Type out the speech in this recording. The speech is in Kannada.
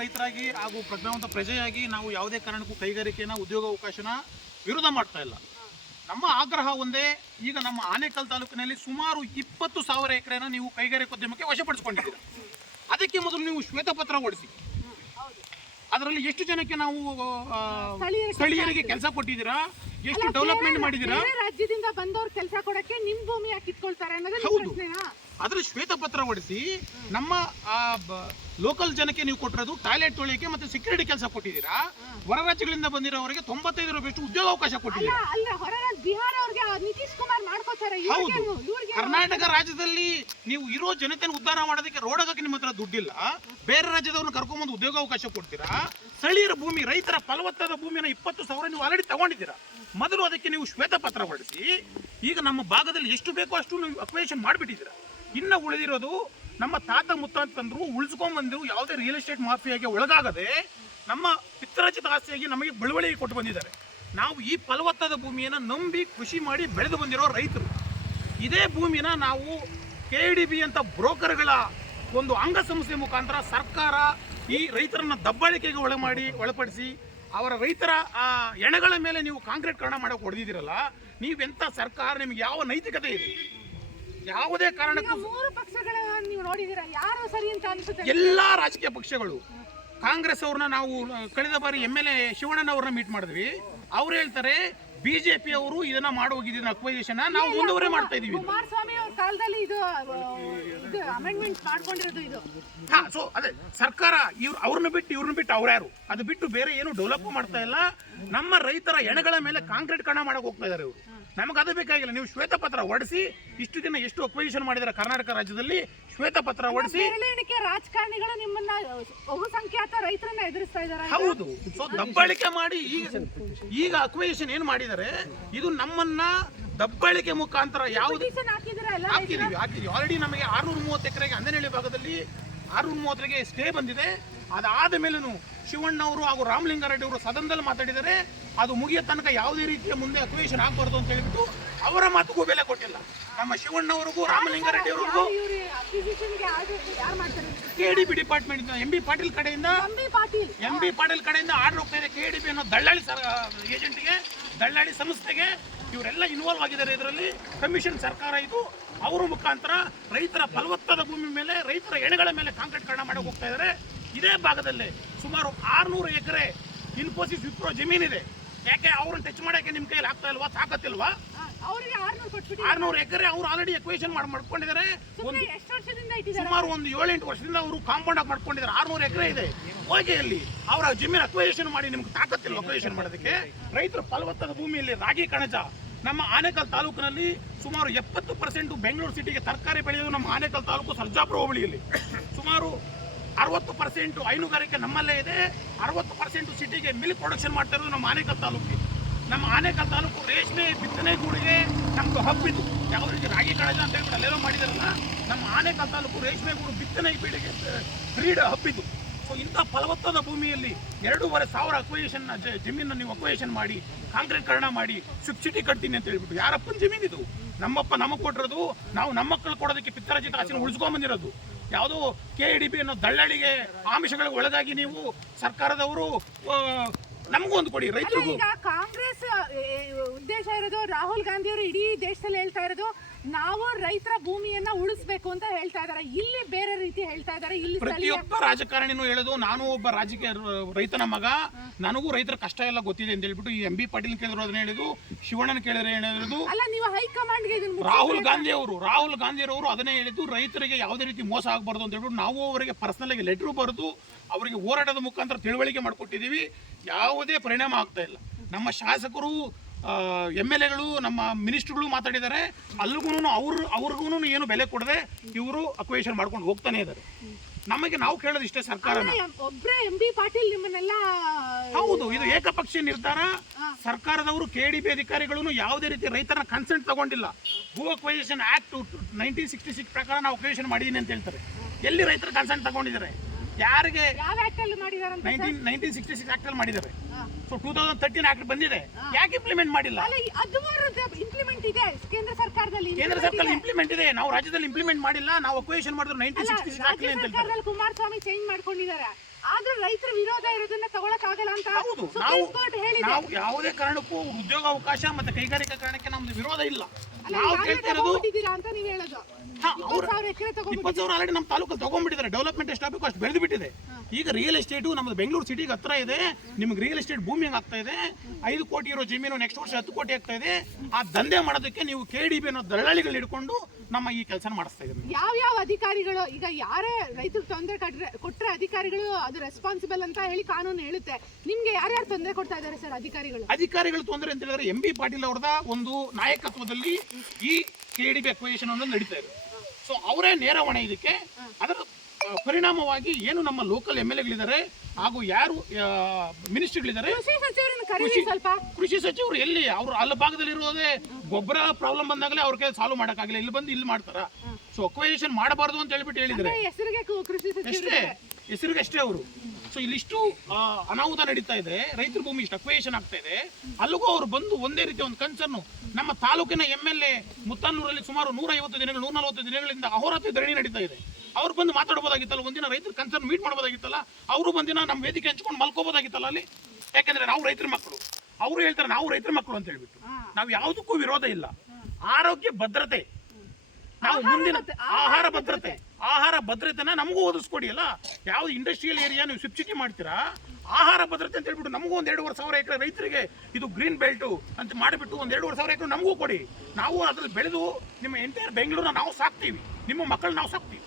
ರೈತರಾಗಿ ಹಾಗೂ ಪ್ರಜ್ಞಾವಂತ ಪ್ರಜೆಯಾಗಿ ನಾವು ಯಾವುದೇ ಕಾರಣಕ್ಕೂ ಕೈಗಾರಿಕೆನ ಉದ್ಯೋಗ ಅವಕಾಶನ ವಿರೋಧ ಮಾಡ್ತಾ ಇಲ್ಲ. ನಮ್ಮ ಆಗ್ರಹ ಒಂದೇ ಈಗ ನಮ್ಮ ಆನೇಕಲ್ ತಾಲೂಕಿನಲ್ಲಿ ಸುಮಾರು ಇಪ್ಪತ್ತು ಸಾವಿರ ಎಕರೆನ ನೀವು ಕೈಗಾರಿಕೋದ್ಯಮಕ್ಕೆ ವಶಪಡಿಸಿಕೊಂಡಿದ್ದೀರಾ. ಅದಕ್ಕೆ ಮೊದಲು ನೀವು ಶ್ವೇತಪತ್ರ ಓಡಿಸಿ. ಅದರಲ್ಲಿ ಎಷ್ಟು ಜನಕ್ಕೆ ನಾವು ಸ್ಥಳೀಯರಿಗೆ ಕೆಲಸ ಕೊಟ್ಟಿದ್ದೀರಾ? ಎಷ್ಟು ಡೆವಲಪ್ಮೆಂಟ್ ಮಾಡಿದೀರಾ ರಾಜ್ಯದಿಂದ ಬಂದವ್ರು ಕೆಲಸ ಕೊಡಕ್ಕೆ ನಿಮ್ ಭೂಮಿ ಹಾಕಿಟ್ಕೊಳ್ತಾರೆ ಕಿತ್ಕೊಳ್ತಾರೆ ಅನ್ನೋದು ನಿಮ್ ಶ್ವೇತ ಪತ್ರ ಶ್ವೇತಪತ್ರ ಹೊಡಿಸಿ ನಮ್ಮ ಲೋಕಲ್ ಜನಕ್ಕೆ ನೀವು ಕೊಟ್ಟಿರೋದು ಟಾಯ್ಲೆಟ್ ತೊಳೆಯಕ್ಕೆ ಮತ್ತೆ ಸೆಕ್ಯೂರಿಟಿ ಕೆಲಸ ಕೊಟ್ಟಿದ್ದೀರಾ? ಹೊರ ರಾಜ್ಯಗಳಿಂದ ಬಂದಿರೋವರಿಗೆ ತೊಂಬತ್ತೈದು ಬೆಸ್ಟ್ ಉದ್ಯೋಗಾವಕಾಶ ಅವಕಾಶ ಕೊಟ್ಟಿದ್ದೀರಾ ಹೌದು. ಕರ್ನಾಟಕ ರಾಜ್ಯದಲ್ಲಿ ನೀವು ಇರೋ ಜನತೆಯನ್ನು ಉದ್ಧಾರ ಮಾಡೋದಕ್ಕೆ ರೋಡಗಕ್ಕೆ ನಿಮ್ಮ ಹತ್ರ ದುಡ್ಡಿಲ್ಲ. ಬೇರೆ ರಾಜ್ಯದವ್ರನ್ನ ಕರ್ಕೊಂಬಂದು ಉದ್ಯೋಗಾವಕಾಶ ಕೊಡ್ತೀರಾ? ಸ್ಥಳೀಯರ ಭೂಮಿ ರೈತರ ಫಲವತ್ತಾದ ಭೂಮಿನ ಇಪ್ಪತ್ತು ಸಾವಿರ ನೀವು ಆಲ್ರೆಡಿ ತಗೊಂಡಿದ್ದೀರಾ? ಮೊದಲು ಅದಕ್ಕೆ ನೀವು ಶ್ವೇತಪತ್ರ ಹೊರಡಿಸಿ ಈಗ ನಮ್ಮ ಭಾಗದಲ್ಲಿ ಎಷ್ಟು ಬೇಕೋ ಅಷ್ಟು ನೀವು ಅಕ್ವೇಷನ್ ಮಾಡಿಬಿಟ್ಟಿದ್ದೀರಾ. ಇನ್ನು ಉಳಿದಿರೋದು ನಮ್ಮ ತಾತ ಮುತ್ತಾತಂದ್ರು ಉಳಿಸ್ಕೊಂಡ್ಬಂದು ಯಾವುದೇ ರಿಯಲ್ ಎಸ್ಟೇಟ್ ಮಾಫಿಯಾಗೆ ಒಳಗಾಗದೆ ನಮ್ಮ ಪಿತ್ರಚಿತ ಆಸ್ತಿಯಾಗಿ ನಮಗೆ ಬೆಳವಣಿಗೆ ಕೊಟ್ಟು ಬಂದಿದ್ದಾರೆ. ನಾವು ಈ ಫಲವತ್ತಾದ ಭೂಮಿಯನ್ನು ನಂಬಿ ಕೃಷಿ ಮಾಡಿ ಬೆಳೆದು ಬಂದಿರೋ ರೈತರು. ಇದೇ ಭೂಮಿನ ನಾವು ಕೆ ಡಿ ಬಿ ಅಂತ ಬ್ರೋಕರ್ಗಳ ಒಂದು ಅಂಗಸಂಸ್ಥೆ ಮುಖಾಂತರ ಸರ್ಕಾರ ಈ ರೈತರನ್ನ ದಬ್ಬಾಳಿಕೆಗೆ ಒಳ ಮಾಡಿ, ಒಳಪಡಿಸಿ ಅವರ ರೈತರ ಎಣೆಗಳ ಮೇಲೆ ನೀವು ಕಾಂಕ್ರೀಟ್ ಕರಣ ಮಾಡೋಕೆ ಹೊಡೆದಿದ್ದೀರಲ್ಲ ನೀವೆಂಥ ಸರ್ಕಾರ, ನಿಮ್ಗೆ ಯಾವ ನೈತಿಕತೆ ಇದೆ? ಯಾವುದೇ ಕಾರಣಕ್ಕೂ ಮೂರು ಪಕ್ಷಗಳ ನೀವು ನೋಡಿದೀರಾ ಯಾರು ಸರಿ ಅಂತ ಅನ್ಸುತ್ತೆ? ಎಲ್ಲ ರಾಜಕೀಯ ಪಕ್ಷಗಳು. ಕಾಂಗ್ರೆಸ್ ಅವ್ರನ್ನ ನಾವು ಕಳೆದ ಬಾರಿ ಎಂ ಎಲ್ ಎ ಶಿವಣ್ಣನವ್ರನ್ನ ಮೀಟ್ ಮಾಡಿದ್ವಿ. ಅವ್ರು ಹೇಳ್ತಾರೆ ಬಿಜೆಪಿ ಅವರು ಇದನ್ನ ಮಾಡೋಗಿದ್ದೀನಿ ಅಕ್ವೈಸೇಷನ್ ನಾವು ಮುಂದುವರೆ ಮಾಡ್ತಾ ಇದೀವಿ. ಕುಮಾರಸ್ವಾಮಿ ಅವ್ರ ಕಾಲದಲ್ಲಿ ಇದು ಆ, ಇದು ಅಮೆಂಡ್ಮೆಂಟ್ ಮಾಡ್ಕೊಂಡಿರೋದು ಇದು. ಹಾ ಸೊ ಅದೇ ಸರ್ಕಾರ ಇವ್ರು ಅವ್ರನ್ನ ಬಿಟ್ಟು ಇವ್ರನ್ನ ಬಿಟ್ಟು ಅವ್ರ್ಯಾರು ಅದು ಬಿಟ್ಟು ಬೇರೆ ಏನು ಡೆವಲಪ್ ಮಾಡ್ತಾ ಇಲ್ಲ. ನಮ್ಮ ರೈತರ ಎಣಗಳ ಮೇಲೆ ಕಾಂಕ್ರೀಟ್ ಕಣ ಮಾಡಕ್ ಹೋಗ್ತಾ ಇದಾರೆ ಇವರು. ನಮಗೆ ಅದು ಬೇಕಾಗಿಲ್ಲ ನೀವು ಶ್ವೇತಪತ್ರ ಹೊಡೆಸಿ ಇಷ್ಟು ದಿನ ಎಷ್ಟು ಅಪೋಸಿಷನ್ ಮಾಡಿದ್ರೆ ಕರ್ನಾಟಕ ರಾಜ್ಯದಲ್ಲಿ ಶ್ವೇತಪತ್ರ ಹೊಡಿಸಿ ಬೆರಳೆ ಎಣಿಕೆ ರಾಜಕಾರಣಿಗಳು ನಿಮ್ಮನ್ನ ಬಹುಸಂಖ್ಯಾತ ರೈತರನ್ನ ಎದುರಿಸ್ತಾ ಇದ್ದಾರೆ ಹೌದು ಸೊ ದಬ್ಬಾಳಿಕೆ ಮಾಡಿ ಈಗ ಈಗ ಅಕ್ವೈಸೇಷನ್ ಏನ್ ಮಾಡಿದ್ದಾರೆ ಇದು ನಮ್ಮನ್ನ ದಬ್ಬಾಳಿಕೆ ಮುಖಾಂತರ ಯಾವುದು ಹಾಕಿದೀವಿ ಹಾಕಿದೀವಿ ಆಲ್ರೆಡಿ ನಮಗೆ ಆರ್ನೂರ ಮೂವತ್ತು ಎಕರೆಗೆ ಅಂದನಹಳ್ಳಿ ಭಾಗದಲ್ಲಿ ಆರ್ನೂರ ಮೂವತ್ತರಿಗೆ ಸ್ಟೇ ಬಂದಿದೆ ಅದಾದ ಮೇಲೂ ಶಿವಣ್ಣ ಅವರು ಹಾಗೂ ರಾಮಲಿಂಗಾರೆಡ್ಡಿ ಅವರು ಸದನದಲ್ಲಿ ಮಾತಾಡಿದರೆ ಅದು ಮುಗಿಯ ತನಕ ಯಾವುದೇ ರೀತಿಯ ಮುಂದೆ ಅಕ್ವೇಷನ್ ಆಗಬಾರ್ದು ಅಂತ ಹೇಳಿಬಿಟ್ಟು ಅವರ ಮಾತುಗೂ ಬೆಲೆ ಕೊಟ್ಟಿಲ್ಲ. ನಮ್ಮ ಶಿವಣ್ಣ ಅವರಿಗೂ ರಾಮಲಿಂಗಾರೆಡ್ಡಿ ಅವರಿಗೂ KDP department M B Patil ಕಡೆಯಿಂದ ಎಂ ಬಿ ಪಾಟೀಲ್. ಕಡೆಯಿಂದ ಆರ್ಡರ್ ಹೋಗ್ತಾ ಇದೆ. ಕೆ ಡಿ ಬಿ ಅನ್ನೋ ದಳ್ಳಾಳಿ ಸರ್ ಏಜೆಂಟ್ಗೆ ದಳ್ಳಾಳಿ ಸಂಸ್ಥೆಗೆ ಇವರೆಲ್ಲ ಇನ್ವಾಲ್ವ್ ಆಗಿದ್ದಾರೆ ಇದರಲ್ಲಿ. ಕಮಿಷನ್ ಸರ್ಕಾರ ಇದು. ಅವರ ಮುಖಾಂತರ ರೈತರ ಫಲವತ್ತಾದ ಭೂಮಿ ಮೇಲೆ ರೈತರ ಎಣೆಗಳ ಮೇಲೆ ಕಾಂಕ್ರೀಟ್ ಕರಣ ಮಾಡೋಕೆ ಹೋಗ್ತಾ ಇದ್ದಾರೆ. ಇದೇ ಭಾಗದಲ್ಲಿ ಸುಮಾರು ಆರ್ನೂರು ಎಕರೆ ಇನ್ಫೋಸಿಸ್ ವಿಪ್ರೋ ಜಮೀನಿದೆ. ಯಾಕೆ ಅವ್ರನ್ನ ಟಚ್ ಮಾಡೋಕ್ಕೆ ನಿಮ್ಮ ಕೈಯಲ್ಲಿ ಆಗ್ತಾ ಇಲ್ವಾ? ಸಾಕತ್ತಿಲ್ವಾ? ಅವರಿಗೆ ಆರ್ನೂರು ಎಕರೆ ಅವ್ರು ಆಲ್ರೆಡಿ ಎಕ್ವೇಷನ್ ಮಾಡಿ ಮಾಡ್ಕೊಂಡಿದ್ದಾರೆ. ಸುಮಾರು ಒಂದು ಏಳೆಂಟು ವರ್ಷದಿಂದ ಅವರು ಕಾಂಪೌಂಡ್ ಆಗಿ ಮಾಡ್ಕೊಂಡಿದ್ದಾರೆ. ಆರ್ನೂರು ಎಕರೆ ಇದೆ. ಹೋಗಿ ಅಲ್ಲಿ ಅವರ ಜಮೀನು ಅಕ್ವೇಷನ್ ಮಾಡಿ ನಿಮ್ಗೆ ತಾಕತ್ತಿಲ್ಲ ಅಕ್ವೇಷನ್ ಮಾಡೋದಕ್ಕೆ? ರೈತರು ಫಲವತ್ತಾದ ಭೂಮಿಯಲ್ಲಿ ರಾಗಿ ಕಣಜ. ನಮ್ಮ ಆನೇಕಲ್ ತಾಲೂಕಿನಲ್ಲಿ ಸುಮಾರು ಎಪ್ಪತ್ತು ಪರ್ಸೆಂಟ್ ಬೆಂಗಳೂರು ಸಿಟಿಗೆ ತರಕಾರಿ ಬೆಳೆಯೋದು ನಮ್ಮ ಆನೇಕಲ್ ತಾಲೂಕು ಸರ್ಜಾಪುರ ಹೋಬಳಿಯಲ್ಲಿ. ಸುಮಾರು ಅರವತ್ತು ಪರ್ಸೆಂಟು ಹೈನುಗಾರಿಕೆ ನಮ್ಮಲ್ಲೇ ಇದೆ. ಅರವತ್ತು ಪರ್ಸೆಂಟ್ ಸಿಟಿಗೆ ಮಿಲ್ಕ್ ಪ್ರೊಡಕ್ಷನ್ ಮಾಡ್ತಾ ಇರೋದು ನಮ್ಮ ಆನೇಕಲ್ ತಾಲೂಕು ನಮ್ಮ ಆನೇಕಲ್ ತಾಲೂಕು ರೇಷ್ಮೆ ಬಿತ್ತನೆ ಗೂಡಿಗೆ ನಮ್ದು ಹಬ್ಬಿದ್ದು. ಯಾವುದೇ ರೀತಿ ರಾಗಿ ಕಣಜ ಅಂತ ಹೇಳ್ಬಿಟ್ಟು ಅಲ್ಲೆಲ್ಲೋ ಮಾಡಿದಾರಲ್ಲ, ನಮ್ಮ ಆನೇಕಲ್ ತಾಲೂಕು ರೇಷ್ಮೆ ಗೂಡು ಬಿತ್ತನೆ ಬೀಡಿಗೆ ಕ್ರೀಡೆ ಹಬ್ಬಿದ್ದು. ಸೊ ಇಂಥ ಫಲವತ್ತಾದ ಭೂಮಿಯಲ್ಲಿ ಎರಡೂವರೆ ಸಾವಿರ ಅಕ್ವೈಷನ್ ಜಮೀನನ್ನು ನೀವು ಅಕ್ವೇಷನ್ ಮಾಡಿ, ಕಾಂಕ್ರೀಕರಣ ಮಾಡಿ ಸಬ್ಸಿಡಿ ಕಟ್ತೀನಿ ಅಂತ ಹೇಳ್ಬಿಟ್ಟು. ಯಾರಪ್ಪನ ಜಮೀನಿದು? ನಮ್ಮಪ್ಪ ನಮಗೆ ಕೊಟ್ಟಿರೋದು, ನಾವು ನಮ್ಮ ಮಕ್ಕಳು ಕೊಡೋದಕ್ಕೆ ಪಿತ್ತರಜಿತ ಆಸೆನ ಉಳಿಸ್ಕೊಂಬಂದಿರೋದು. ಯಾವುದೋ ಕೆ ಇ ಡಿ ಪಿ ಅನ್ನೋ ದಳ್ಳಳಿಗೆ ಆಮಿಷಗಳಿಗೆ ಒಳಗಾಗಿ ನೀವು ಸರ್ಕಾರದವರು ನಮಗೂ ಒಂದು ಕೊಡಿ ರೈತರಿಗೂ. ಈಗ ಕಾಂಗ್ರೆಸ್ ಉದ್ದೇಶ ಇರೋದು ರಾಹುಲ್ ಗಾಂಧಿ ಅವರು ಇಡೀ ದೇಶದಲ್ಲಿ ಹೇಳ್ತಾ ಇರೋದು ನಾವು ರೈತರ ಭೂಮಿಯನ್ನ ಉಳಿಸ್ಬೇಕು ಅಂತ ಹೇಳ್ತಾ ಇದಾರೆ. ಇಲ್ಲಿ ಬೇರೆ ರೀತಿ ಹೇಳ್ತಾ ಇದಾರೆ. ಇಲ್ಲಿ ಸ್ಥಳೀಯ ಪ್ರತಿಯೊಬ್ಬ ರಾಜಕಾರಣಿನೂ ಹೇಳೋದು ನಾನು ಒಬ್ಬ ರಾಜಕೀಯ ರೈತನ ಮಗ. ನನಗೂ ರೈತರ ಕಷ್ಟ ಎಲ್ಲ ಗೊತ್ತಿದೆ ಅಂತ ಹೇಳ್ಬಿಟ್ಟು ಈ ಎಂ ಬಿ ಪಾಟೀಲ್ ಕೇಳಿದ್ರು ಅದನ್ನ ಹೇಳಿದ್ರು ಶಿವಣ್ಣನ ಕೇಳಿದ್ರೆ ಹೇಳಿದ್ರು. ಅಲ್ಲ ನೀವು ಹೈಕಮಾಂಡ್ಗೆ ಇದನ್ನ ಮುಚ್ಚಿ- ರಾಹುಲ್ ಗಾಂಧಿ ಅವರು ರಾಹುಲ್ ಗಾಂಧಿ ಅವರು ಅದನ್ನೇ ಹೇಳಿದ್ದು ರೈತರಿಗೆ ಯಾವುದೇ ರೀತಿ ಮೋಸ ಆಗಬಾರ್ದು ಅಂತ ಹೇಳ್ಬಿಟ್ಟು ನಾವು ಅವರಿಗೆ ಪರ್ಸನಲ್ ಆಗಿ ಲೆಟ್ರು ಬರೆದು ಅವರಿಗೆ ಹೋರಾಟದ ಮುಖಾಂತರ ತಿಳುವಳಿಕೆ ಮಾಡಿಕೊಟ್ಟಿದ್ದೀವಿ. ಯಾವುದೇ ಪರಿಣಾಮ ಆಗ್ತಾ ಇಲ್ಲ. ನಮ್ಮ ಶಾಸಕರು ಎಂ ಎಲ್ ಎಗಳು ನಮ್ಮ ಮಿನಿಸ್ಟ್ರುಗಳು ಮಾತಾಡಿದ್ದಾರೆ ಅಲ್ಲಿಗೂ ಅವ್ರು ಅವ್ರಿಗೂ ಏನು ಬೆಲೆ ಕೊಡದೆ ಇವರು ಅಕ್ವೇಷನ್ ಮಾಡ್ಕೊಂಡು ಹೋಗ್ತಾನೆ ಇದ್ದಾರೆ. ನಮಗೆ ನಾವು ಕೇಳೋದು ಇಷ್ಟೇ ಸರ್ಕಾರ ಎಂ ಬಿ ಪಾಟೀಲ್ ನಿಮ್ಮನ್ನೆಲ್ಲ ಹೌದು ಇದು ಏಕಪಕ್ಷೀಯ ನಿರ್ಧಾರ. ಸರ್ಕಾರದವರು ಕೆಡಿಬಿ ಅಧಿಕಾರಿಗಳು ಯಾವುದೇ ರೀತಿ ರೈತರ ಕನ್ಸೆಂಟ್ ತಗೊಂಡಿಲ್ಲ. ಭೂ acquisition act nineteen sixty six ಪ್ರಕಾರ ನಾವು ಅಕ್ವೈಸೇಷನ್ ಮಾಡಿದ್ದೀನಿ ಅಂತ ಹೇಳ್ತಾರೆ. ಎಲ್ಲಿ ರೈತರ ಕನ್ಸೆಂಟ್ ತಗೊಂಡಿದ್ದಾರೆ? ಯಾರಿಗೆ? Nineteen nineteen sixty six act ಅಲ್ಲಿ ಮಾಡಿದ್ದಾರೆ. So two thousand thirteen act ಬಂದಿದೆ. ಯಾಕೆ ಇಂಪ್ಲಿಮೆಂಟ್ ಮಾಡಿಲ್ಲ? ಇಂಪ್ಲಿಮೆಂಟ್ ಇದೆ. ಕೇಂದ್ರ ಸರ್ಕಾರದಲ್ಲಿ ಕೇಂದ್ರ implement ಇಂಪ್ಲಿಮೆಂಟ್ ಇದೆ. ನಾವು ರಾಜ್ಯದಲ್ಲಿ ಇಂಪ್ಲಿಮೆಂಟ್ ಮಾಡಿಲ್ಲ. ನಾವು ಅಕ್ವೈಸೇಷನ್ ಮಾಡಿದ್ರು ನೈನ್ಟೀನ್ ಸಿಕ್ಸ್ಟಿ ಸಿಕ್ಸ್ ಆಕ್ಟ್ ಅಂತ ಹೇಳ್ತಾರೆ. ಸರ್ಕಾರದಲ್ಲಿ ಕುಮಾರಸ್ವಾಮಿ ಚೇಂಜ್ ಮಾಡ್ಕೊಂಡಿದ್ದಾರೆ. ಆದ್ರೆ ರೈತರ ವಿರೋಧ ಇರೋದನ್ನ ತಗೊಳಕ್ ಆಗಲ್ಲ ಅಂತ ಹೌದು. ನಾವು ನಾವು ಯಾವುದೇ ಕಾರಣಕ್ಕೂ ಉದ್ಯೋಗ ಅವಕಾಶ ಮತ್ತೆ ಕೈಗಾರಿಕಾ ಕಾರಣಕ್ಕೆ ನಮ್ದು ವಿರೋಧ ಇಲ್ಲ. ನಾವು ಅಂತ ನೀವು ಹೇಳೋದು. ಅವ್ರ- ಸಾವಿರ ಎಕರೆ ತಗೊಂಡ್ಬಿಟ್ಟಿದ್ದೀರಾ? ಇಪ್ಪತ್ತು ಸಾವಿರ ಆಲ್ರೆಡಿ ನಮ್ಮ ತಾಲೂಕಲ್ಲಿ ತಗೊಂಡ್ಬಿಟ್ಟಿದ್ದಾರೆ. ಡೆವಲಪ್ಮೆಂಟ್ ಎಷ್ಟು ಆಗಬೇಕು ಅಷ್ಟು ಬೆಳೆದು ಬಿಟ್ಟಿದೆ. ಈಗ ರಿಯಲ್ ಎಸ್ಟೇಟು ನಮ್ಮದು ಬೆಂಗಳೂರು ಸಿಟಿಗೆ ಹತ್ರ ಇದೆ. ನಿಮ್ಗೆ ರಿಯಲ್ ಎಸ್ಟೇಟ್ ಭೂಮಿ ಆಗ್ತಾ ಇದೆ? ಐದು ಕೋಟಿ ಇರೋ ಜಮೀನು ನೆಕ್ಸ್ಟ್ ವರ್ಷ ಹತ್ತು ಕೋಟಿ ಆಗ್ತಾ ಇದೆ. ಆ ದಂಧೆ ಮಾಡೋದಕ್ಕೆ ನೀವು ಕೆ ಡಿ ಬಿ ಅನ್ನೋ ದಳ್ಳಾಳಿಗಳು ಹಿಡ್ಕೊಂಡು ನಮ್ಮ ಈ ಕೆಲಸ ಮಾಡಿಸ್ತಾ ಇದ್ದೀವಿ ಯಾವ ಯಾವ ಅಧಿಕಾರಿಗಳು ಈಗ ಯಾರೇ ರೈತರು ತೊಂದರೆ ಕೊಟ್ಟರೆ ಅಧಿಕಾರಿಗಳು ಅದು ರೆಸ್ಪಾನ್ಸಿಬಲ್ ಅಂತ ಹೇಳಿ ಕಾನೂನು ಹೇಳುತ್ತೆ. ನಿಮ್ಗೆ ಯಾರ್ಯಾರು ತೊಂದರೆ ಕೊಡ್ತಾ ಇದ್ದಾರೆ ಸರ್ ಅಧಿಕಾರಿಗಳು? ಅಧಿಕಾರಿಗಳು ತೊಂದರೆ ಅಂತ ಹೇಳಿದ್ರೆ ಎಂ ಬಿ ಪಾಟೀಲ್ ಅವ್ರದ ಒಂದು ನಾಯಕತ್ವದಲ್ಲಿ ಈ ಕೆ ಡಿ ಬಿ ಅಕ್ವೇಷನ್ ಅನ್ನೋದು ನಡೀತಾ ಇದೆ. ಸೊ ಅವರೇ ನೇರ ಹೊಣೆ ಇದಕ್ಕೆ ಅದರ ಪರಿಣಾಮವಾಗಿ ಏನು ನಮ್ಮ ಲೋಕಲ್ ಎಂ ಎಲ್ ಎಗಳಿದ್ದಾರೆ ಹಾಗೂ ಯಾರು ಮಿನಿಸ್ಟ್ರಿಗಳಿದ್ದಾರೆ ಕೃಷಿ ಸಚಿವರು ಎಲ್ಲಿ? ಅವ್ರು ಅಲ್ಲ ಭಾಗದಲ್ಲಿ ಇರೋದೇ ಗೊಬ್ಬರ ಪ್ರಾಬ್ಲಮ್ ಬಂದಾಗಲೇ ಅವ್ರಿಗೆ ಸಾಲ್ವ್ ಮಾಡೋಕ್ಕಾಗಲ್ಲ. ಇಲ್ಲಿ ಬಂದು ಇಲ್ಲಿ ಮಾಡ್ತಾರ? ಸೊ ಅಕ್ವೈಸೇಷನ್ ಮಾಡಬಾರ್ದು ಅಂತ ಹೇಳ್ಬಿಟ್ಟು ಹೇಳಿದ್ರೆ ಹೆಸರಿಗೆ ಅಷ್ಟೇ ಅವರು. ಸೊ ಇಲ್ಲಿಷ್ಟು ಅನಾಹುತ ನಡೀತಾ ಇದೆ. ರೈತರ ಭೂಮಿ ಇಷ್ಟು ಅಕ್ವೇಷನ್ ಆಗ್ತಾ ಇದೆ. ಅಲ್ಲಿಗೂ ಅವರು ಬಂದು ಒಂದೇ ರೀತಿಯ ಒಂದು ಕನ್ಸರ್ನು ನಮ್ಮ ತಾಲೂಕಿನ ಎಂ ಎಲ್ ಎ ಮುತ್ತಾನೂರಲ್ಲಿ ಸುಮಾರು ನೂರ ಐವತ್ತು ದಿನಗಳು ನೂರ ನಲವತ್ತು ದಿನಗಳಿಂದ ಅಹೋರಾತ್ರಿ ಧರಣಿ ನಡೀತಾ ಇದೆ. ಅವ್ರು ಬಂದು ಮಾತಾಡ್ಬೋದಾಗಿತ್ತಲ್ಲ ಒಂದಿನ ರೈತರ ಕನ್ಸರ್ನ್ ಮೀಟ್ ಮಾಡ್ಬೋದಾಗಿತ್ತಲ್ಲ ಅವರು ಬಂದಿನ ನಮ್ಮ ವೇದಿಕೆ ಹಂಚ್ಕೊಂಡು ಮಲ್ಕೋಬೋದಾಗಿತ್ತಲ್ಲ ಅಲ್ಲಿ? ಯಾಕಂದ್ರೆ ನಾವು ರೈತರ ಮಕ್ಕಳು ಅವರು ಹೇಳ್ತಾರೆ ನಾವು ರೈತರ ಮಕ್ಕಳು ಅಂತ ಹೇಳ್ಬಿಟ್ಟು. ನಾವು ಯಾವುದಕ್ಕೂ ವಿರೋಧ ಇಲ್ಲ. ಆರೋಗ್ಯ ಭದ್ರತೆ. ನಾವು ಮುಂದಿನ ಆಹಾರ ಭದ್ರತೆ. ಆಹಾರ ಭದ್ರತೆನ ನಮಗೂ ಓದಿಸ್ಕೊಡಿ ಅಲ್ಲ? ಯಾವ್ದು ಇಂಡಸ್ಟ್ರಿಯಲ್ ಏರಿಯಾ ನೀವು ಸಬ್ಸಿಡಿ ಮಾಡ್ತೀರಾ? ಆಹಾರ ಭದ್ರತೆ ಅಂತ ಹೇಳ್ಬಿಟ್ಟು ನಮಗೂ ಒಂದ್ ಎರಡೂವರೆ ಸಾವಿರ ಎಕರೆ ರೈತರಿಗೆ ಇದು ಗ್ರೀನ್ ಬೆಲ್ಟು ಅಂತ ಮಾಡಿಬಿಟ್ಟು ಒಂದ್ ಎರಡೂವರೆ ಸಾವಿರ ಎಕರೆ ನಮಗೂ ಕೊಡಿ. ನಾವು ಅದ್ರಲ್ಲಿ ಬೆಳೆದು ನಿಮ್ಮ ಎಂಟೈರ್ ಬೆಂಗಳೂರನ್ನ ನಾವು ಸಾಕ್ತೀವಿ. ನಿಮ್ಮ ಮಕ್ಕಳನ್ನ ನಾವು ಸಾಕ್ತೀವಿ.